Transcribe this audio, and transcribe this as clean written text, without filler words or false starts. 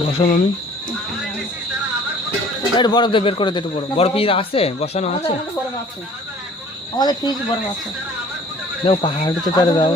বসো মামি। একটু বরফ দিয়ে বের করে দে, একটু বরফ পিস আছে, বসানো আছে। আমাদের ফ্রিজ বরফ আছে। দেখো পাহাড়ে তো তারা যাও।